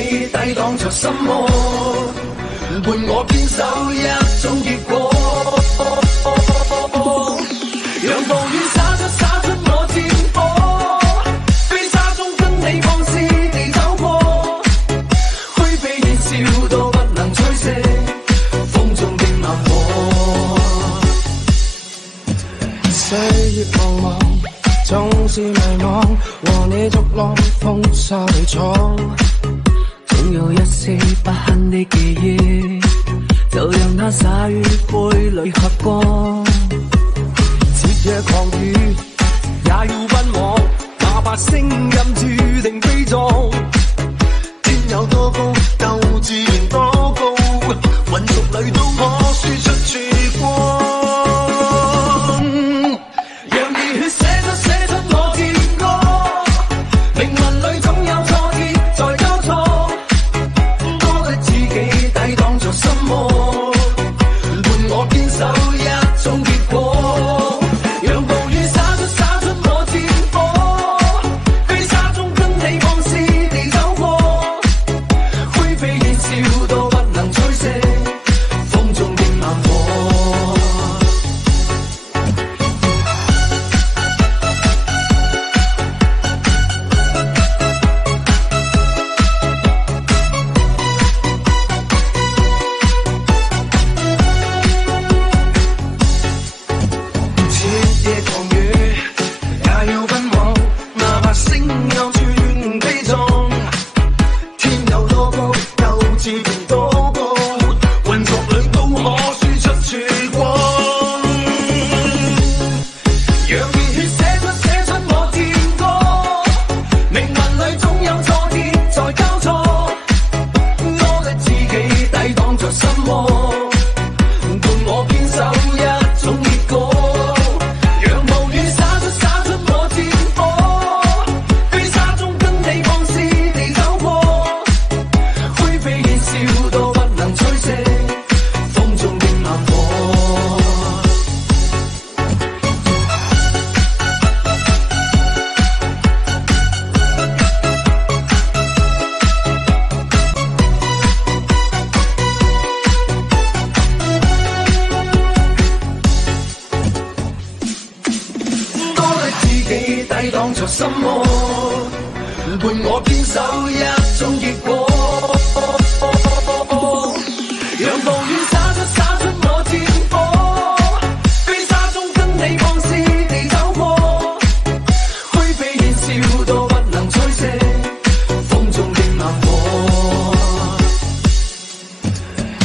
己抵挡着心魔，伴我堅守一種結果。讓暴雨灑出我戰火，飛沙中跟你放肆地走過，灰飛煙消都不能吹熄風中的猛火。歲月茫茫，總是迷茫，和你逐浪風沙裏闖，總有一些不堪的記憶，就讓它灑於杯裏喝光。徹夜狂雨也要奔往，哪怕聲音注定悲壯。天有多高，鬥志仍多高，混濁裏都可輸出曙光。讓熱血寫出我戰歌，命運裏總有錯跌在交錯，多得自己抵擋着心魔，伴我堅守一種結果。讓暴雨灑出我戰火，飛沙中跟你放肆地走過，灰飛煙消都不能吹熄風中的猛火。徹夜狂雨也要奔往，哪怕聲音注定悲壯。天有多高，鬥志便多高，混濁裏都可輸出曙光。讓熱血寫出我戰歌，命運裏總有錯跌在交錯，多得自己抵擋着心魔，伴我堅守一種結果。讓暴雨灑出我戰火，飛沙中跟你放肆地走過，灰飛煙消都不能吹熄風中的猛火。多得自己抵擋着心魔，伴我堅守一種結果。讓暴雨灑出我戰火，飛沙中跟你放肆地走過，灰飛煙消都不能吹熄風中的猛火。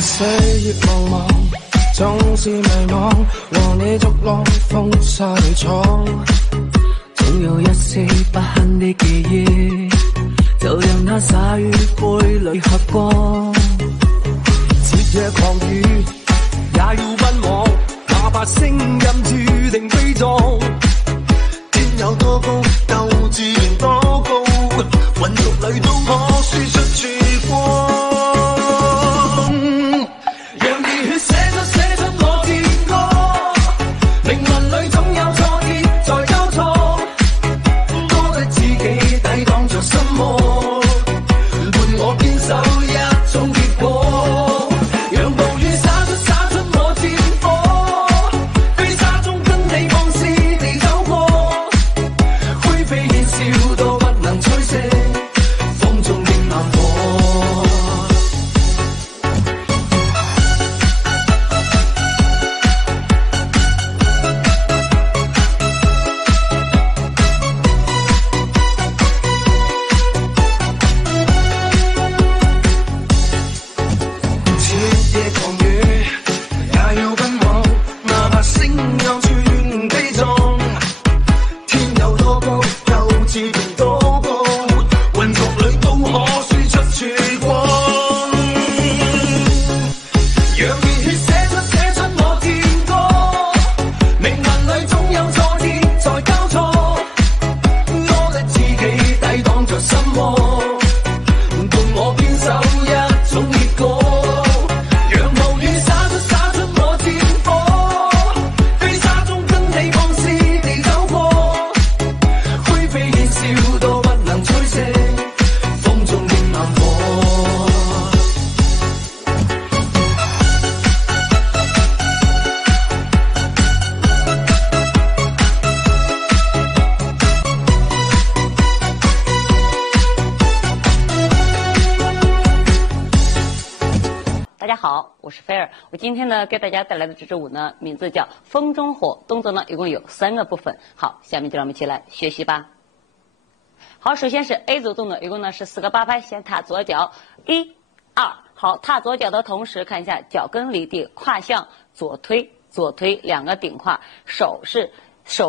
歲月茫茫，總是迷茫，和你逐浪風沙裏闖，總有一些不堪的記憶，就讓它灑於杯裏喝光。徹夜狂雨也要奔往，哪怕聲音注定悲壯。天有多高，鬥志仍多高，混濁裏都可輸出曙光。讓熱血寫出我戰歌，命運裏總有錯跌在交錯，多得自己抵擋着心魔，伴我堅守一種結果。讓暴雨灑出我戰火，飛沙中跟你放肆地走過，灰飛煙消都不能吹熄風中的猛火。好，我是菲儿。我今天呢给大家带来的这支舞呢，名字叫风中火，动作呢一共有3个部分。好，下面就让我们一起来学习吧。好，首先是 A 组动作，一共呢是4个8拍，先踏左脚，1、2。好，踏左脚的同时，看一下脚跟离地，胯向左推，左推2个顶胯，手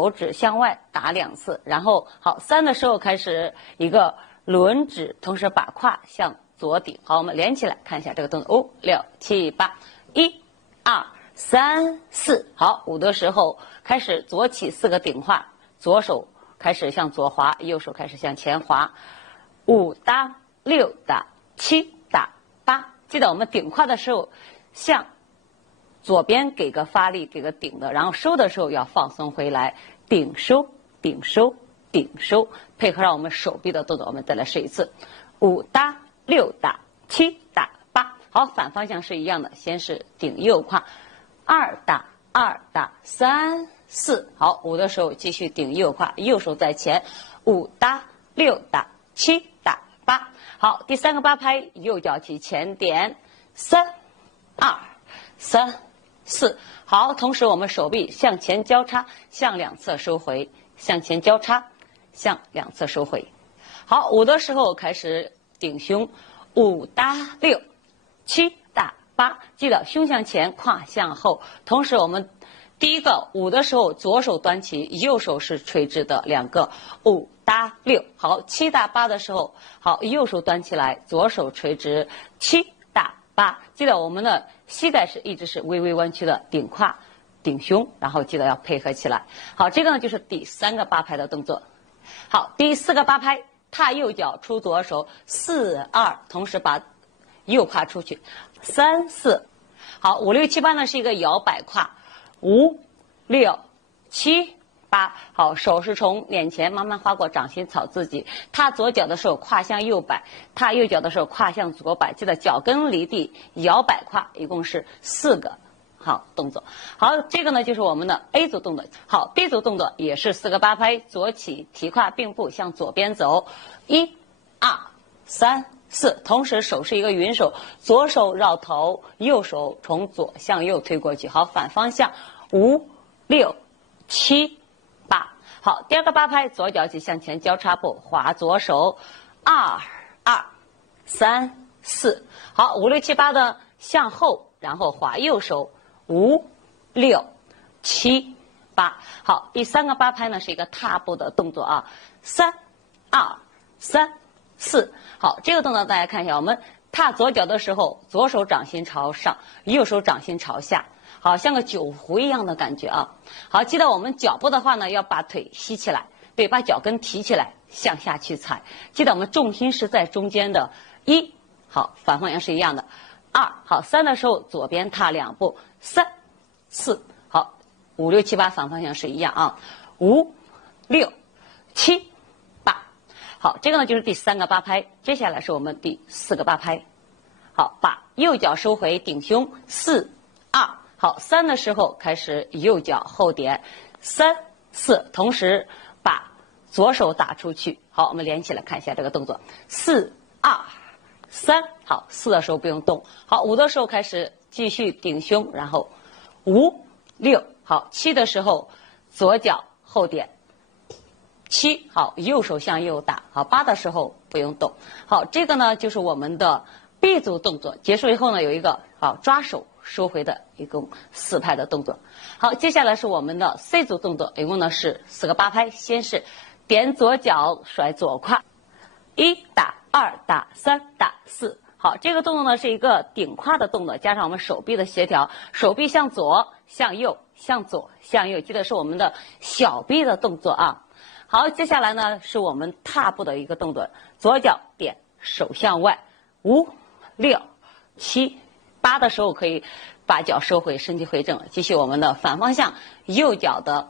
指向外打2次，然后好3的时候开始一个轮指，同时把胯向左顶。好，我们连起来看一下这个动作，5、6、7、8，1、2、3、4。好，5的时候开始左起4个顶胯，左手开始向左滑，右手开始向前滑，5打6打7打8。记得我们顶胯的时候，向左边给个发力，给个顶的，然后收的时候要放松回来，顶收顶收顶收，配合上我们手臂的动作，我们再来试一次，5打6打7打8。好，反方向是一样的，先是顶右胯，2打2打3、4。好，5的时候继续顶右胯，右手在前，5打6打7打8。好，第3个8拍，右脚起前点，3、2、3、4。好，同时我们手臂向前交叉，向2侧收回，向前交叉，向2侧收回。好，5的时候开始顶胸，5打6 7打8。记得胸向前，胯向后。同时我们第一个5的时候，左手端起，右手是垂直的2个，5打6。好，7打8的时候，好，右手端起来，左手垂直，7打8。记得我们的膝盖一直是微微弯曲的，顶胯顶胸，然后记得要配合起来。好，这个呢就是第3个8拍的动作。好，第4个8拍，踏右脚出左手，4、2，同时把右胯出去，3、4。好，5、6、7、8呢是一个摇摆胯，5、6、7、8。好，手是从脸前慢慢划过掌心，草自己。踏左脚的时候胯向右摆，踏右脚的时候胯向左摆。记得脚跟离地，摇摆胯，一共是4个。好，动作。好，这个呢就是我们的 A 组动作。好， B 组动作也是4个8拍，左起提胯并步向左边走，1、2、3、4。同时手是一个云手，左手绕头，右手从左向右推过去。好，反方向，5、6、7、8。好，第2个8拍，左脚起向前交叉步，滑左手，2、2、3、4。好，5、6、7、8的向后，然后滑右手，5、6、7、8。好，第3个8拍呢是一个踏步的动作啊，3、2、3、4。好，这个动作大家看一下，我们踏左脚的时候，左手掌心朝上，右手掌心朝下，好像个酒壶一样的感觉啊。好，记得我们脚步的话呢，要把腿吸起来，对，把脚跟提起来，向下去踩。记得我们重心是在中间的。1，好，反方向是一样的。2，好，3的时候左边踏2步，3、4，好，5、6、7、8反方向是一样啊，5、6、7、8。好，这个呢就是第3个8拍。接下来是我们第4个8拍。好，把右脚收回，顶胸，4、2。好，3的时候开始右脚后点，3、4，同时把左手打出去。好，我们连起来看一下这个动作，4、2、3。好，4的时候不用动。好，5的时候开始继续顶胸，然后5、6。好，7的时候左脚后点，7。好，右手向右打。好，8的时候不用动。好，这个呢就是我们的 B 组动作。结束以后呢，有一个好抓手收回的一共4拍的动作。好，接下来是我们的 C 组动作，一共呢是4个8拍。先是点左脚甩左胯，1打2打3打4。好，这个动作呢是一个顶胯的动作，加上我们手臂的协调，手臂向左向右向左向右，记得是我们的小臂的动作啊。好，接下来呢是我们踏步的一个动作，左脚点手向外，5、6、7、8的时候可以把脚收回，身体回正，继续我们的反方向，右脚的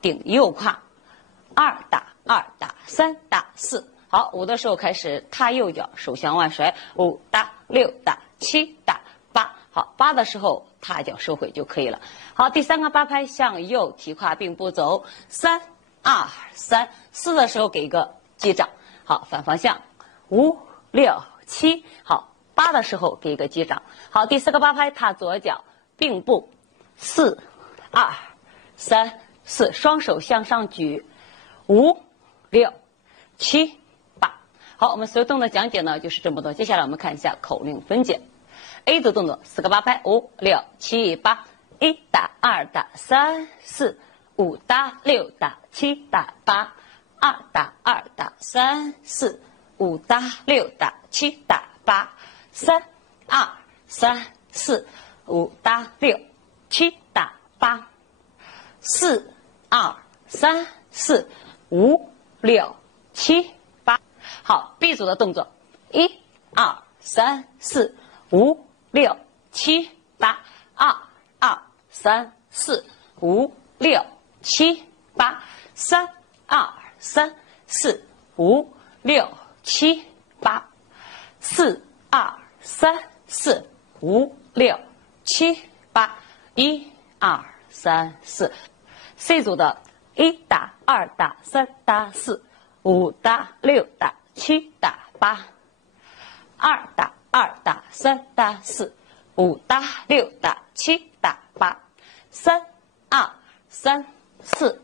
顶右胯，2打2打3打4。好，5的时候开始踏右脚，手向外甩，5打6打7打8。好，8的时候踏脚收回就可以了。好，第3个8拍，向右提胯并步走，3、2、3、4的时候给一个击掌。好，反方向，5、6、7。好8的时候给一个击掌。好，第4个8拍，踏左脚并步，4、2、3、4，双手向上举，5、6、7、8。好，我们所有动作讲解呢就是这么多。接下来我们看一下口令分解。A 组动作4个8拍，5、6、7、8，1打2打3、4、5打6打7打8，2打2打3、4、5打6打7打8，3、2、3、4、5打6、7打8，4、2、3、4、5、6、7、8。好 ，B 组的动作，1、2、3、4、5、6、7、8，2、2、3、4、5、6、7、8，3、2、3、4、5、6、7、8，4、2、3、4、5、6、7、8，1、2、3、4。C 组的1打2打3打4、5打6打7打8，2打2打3打4、5打6打7打8，3、2、3、4、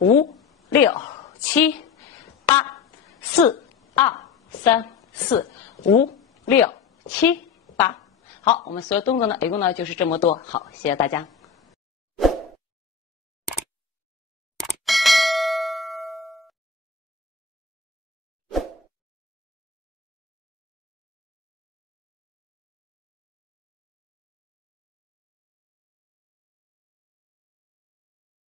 5、6、7、8，4、2、3、4、5、6、7、8。好，我们所有动作呢，一共呢就是这么多。好，谢谢大家。